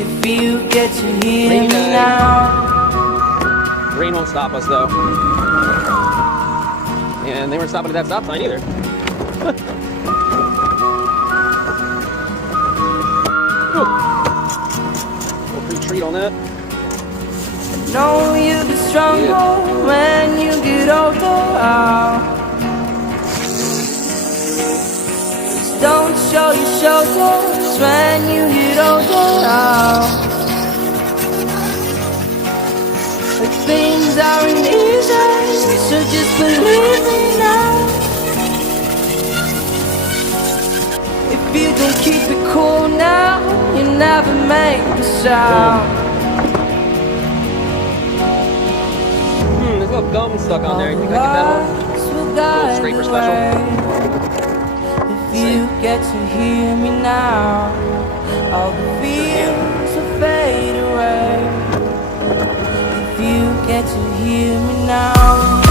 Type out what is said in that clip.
If you get to hear me now. Rain won't stop us though. And they weren't stopping at that stop sign either. Little free treat on that. Know you get stronger when you get older. Just don't show your shoulders when you get older. But things aren't easy, so just believe me now. If you don't keep it cool now, you never make a sound. There's a little gum stuck on there. You think I get that off? A little scraper special. If you get to hear me now, all the fears will fade away. If you get to hear me now.